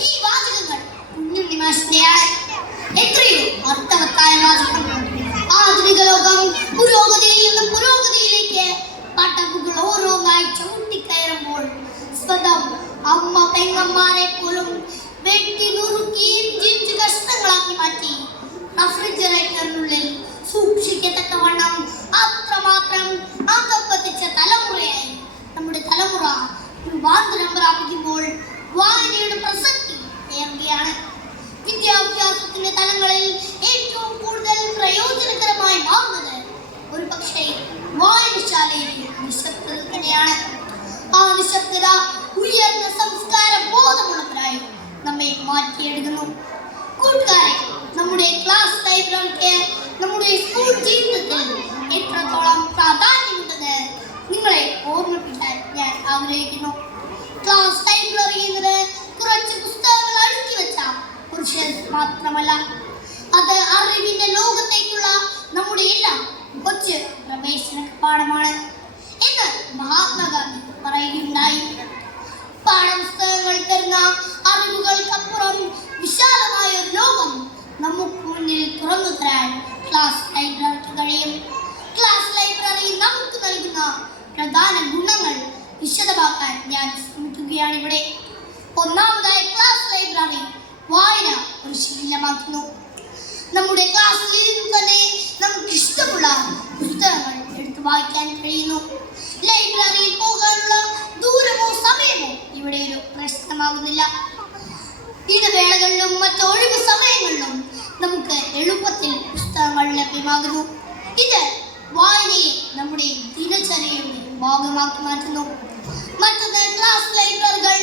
ഈ വാചകങ്ങൾ കുഞ്ഞുണ്ണി മാഷിന്റെയാണ് എത്രയോ അർത്ഥവത്തായ വാചകങ്ങൾ ആധുനിക ലോകം പുരോഗതിയിൽ നിന്നും പുരോഗതിയിലേക്ക് പടവുകൾ ഓരോന്നായി ചൂണ്ടിക്കയറുമ്പോൾ സ്വന്തം അമ്മ പെങ്ങന്മാരെ പോലും വെട്ടി നുറുക്കിയും ജിഞ്ചു കഷ്ണങ്ങളാക്കി മാറ്റി റഫ്രിജറേറ്ററിനുള്ളിൽ വിദ്യാഭ്യാസത്തിന്റെ തലങ്ങളിൽ ഏറ്റവും കൂടുതൽ പ്രയോജനകരമായി മാറുന്നത് ഒരു പക്ഷേ വായനശാലയിലെ നിശബ്ദത ആ നിശബ്ദത ഉയർന്ന സംസ്കാര ബോധമുള്ളവരായി നമ്മെ മാറ്റിയെടുക്കുന്നു. കൂട്ടുകാരെ നമ്മുടെ ക്ലാസ് ലൈബ്രറിക്ക് നമ്മുടെ സ്കൂൾ ജീവിതത്തിൽ എത്രത്തോളം പ്രാധാന്യമുണ്ടെന്ന് നിങ്ങളെ ഓർമ്മിപ്പിക്കാൻ ഞാൻ ആഗ്രഹിക്കുന്നു. ക്ലാസ് ലൈബ്രറി എന്നത് കുറച്ച് വെച്ച മാത്രമല്ല. അത് അറിവിന്റെ ലോകത്തേക്കുള്ള നമ്മുടെ എല്ലാം കൊച്ചു പ്രവേശന പാഠമാണ്. എന്ന് മഹാത്മാഗാന്ധി പറയുകയുണ്ടായി. പാഠപുസ്തകങ്ങൾ തരുന്ന അറിവുകൾക്കപ്പുറം വിശാലമായ ഒരു ലോകം നമുക്ക് മുന്നിൽ തുറന്നു തരാൻ ക്ലാസ് ലൈബ്രറിക്ക് കഴിയും. ക്ലാസ് ലൈബ്രറി നമുക്ക് നൽകുന്ന പ്രധാന ഗുണങ്ങൾ വിശദമാക്കാൻ ഞാൻ ശ്രമിക്കുകയാണ് ഇവിടെ. ഒന്നാമതായി ക്ലാസ് ലൈബ്രറി ശീലമാക്കുന്നു നമ്മുടെ ക്ലാസ്സിൽ ഇരുന്ന് തന്നെ നമുക്ക് ഇഷ്ടമുള്ള പുസ്തകങ്ങൾ എടുത്തു വായിക്കാൻ കഴിയുന്നു. ലൈബ്രറിയിൽ പോകാനുള്ള ദൂരമോ സമയമോ ഇവിടെ ഒരു പ്രശ്നമാകുന്നില്ല ഇടവേളകളിലും മറ്റൊഴിവ് സമയങ്ങളിലും നമുക്ക് എളുപ്പത്തിൽ പുസ്തകങ്ങൾ ലഭ്യമാകുന്നു. ഇത് വായനയെ നമ്മുടെ ദിനചര്യയുടെ ഭാഗമാക്കി മാറ്റുന്നു. മറ്റൊന്ന് ക്ലാസ് ലൈബ്രറികൾ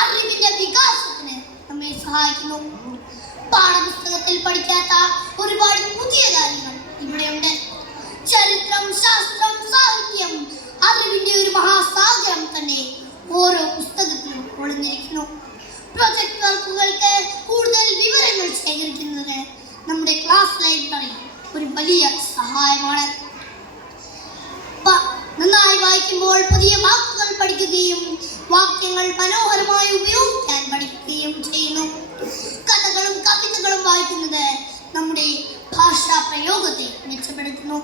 അറിവിന്റെ വികാസത്തിന് നമ്മെ സഹായിക്കുന്നു. പാഠപുസ്തകത്തിൽ പഠിക്കാത്ത ഒരുപാട് പുതിയ കാര്യങ്ങൾ ഇവിടെയുണ്ട്. ചരിത്രം ശാസ്ത്രം സാഹിത്യം അറിവിന്റെ ഒരു മഹാസാഗരം തന്നെ ഓരോ പുസ്തകത്തിലും ഒളിഞ്ഞിരിക്കുന്നു. പ്രൊജക്ട് വർക്കുകൾക്ക് കൂടുതൽ വിവരങ്ങൾ ശേഖരിക്കുന്നത് നമ്മുടെ ക്ലാസ് ലൈബ്രറി ഒരു വലിയ സഹായമാണ്. നന്നായി വായിക്കുമ്പോൾ പുതിയ വാക്കുകൾ പഠിക്കുകയും വാക്യങ്ങൾ മനോഹരമായി ഉപയോഗിക്കാൻ പഠിക്കുകയും ചെയ്യുന്നു. കവിതകളും വായിക്കുന്നത് നമ്മുടെ ഭാഷാ പ്രയോഗത്തെ മെച്ചപ്പെടുത്തുന്നു.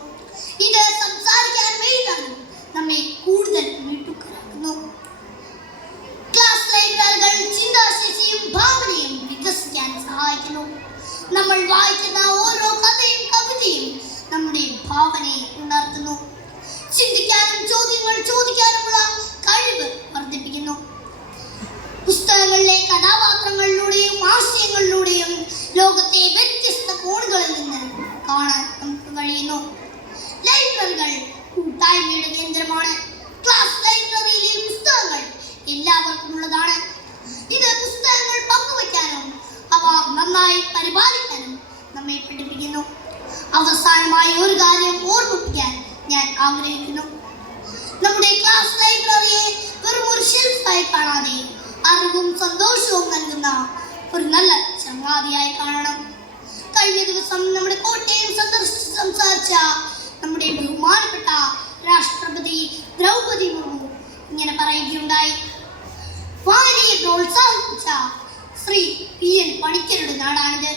ഇത് സംസാരിക്കാൻ വേണ്ടിയാണ് നമ്മെ കൂടുതൽ മിടുക്കരാക്കുന്നു. ക്ലാസ് ലൈബ്രറികൾ ചിന്താശേഷിയും ഭാവനയും വികസിക്കാൻ സഹായിക്കുന്നു. നമ്മൾ വായിക്കുന്ന ലോകത്തെ വ്യത്യസ്ത കോണുകളിൽ നിന്ന് കാണാൻ നമുക്ക് കഴിയുന്നു. ലൈബ്രറികൾ കൂട്ടായ്മയുടെ കേന്ദ്രമാണ്. ക്ലാസ് ലൈബ്രറിയിലെ പുസ്തകങ്ങൾ എല്ലാവർക്കും ഉള്ളതാണ്. ഇത് പുസ്തകങ്ങൾ പങ്കുവയ്ക്കാനും അവ നന്നായി പരിപാലിക്കാനും നമ്മെ പഠിപ്പിക്കുന്നു. അവസാനമായി ഒരു കാര്യം ഓർമ്മിപ്പിക്കാൻ ഞാൻ ആഗ്രഹിക്കുന്നു. നമ്മുടെ ക്ലാസ് ലൈബ്രറിയെ വെറും ഒരു ഷെൽഫായി കാണാതെ അറിവും സന്തോഷവും നൽകുന്ന ഒരു നല്ല ചങ്ങാതിയായി കാണണം. കഴിഞ്ഞ ദിവസം നമ്മുടെ കോട്ടയം സന്ദർശിച്ച് സംസാരിച്ച നമ്മുടെ ബഹുമാനപ്പെട്ട രാഷ്ട്രപതി ദ്രൗപദി മുർമു ഇങ്ങനെ പറയുകയുണ്ടായി. വായനയെ പ്രോത്സാഹിപ്പിച്ച ശ്രീ പി എൻ പണിക്കരുടെ നാടാണിത്.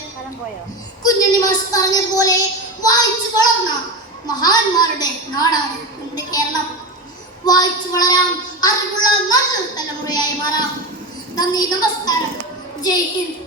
കുഞ്ഞുണ്ണി മാഷ് പറഞ്ഞതുപോലെ വായിച്ചു വളർന്ന മഹാന്മാരുടെ നാടാണ് നമ്മുടെ കേരളം. വായിച്ചു വളരാം അറിവുള്ള നല്ലൊരു തലമുറയായി മാറാം. നന്ദി നമസ്കാരം. ജയ് ഹിന്ദ്.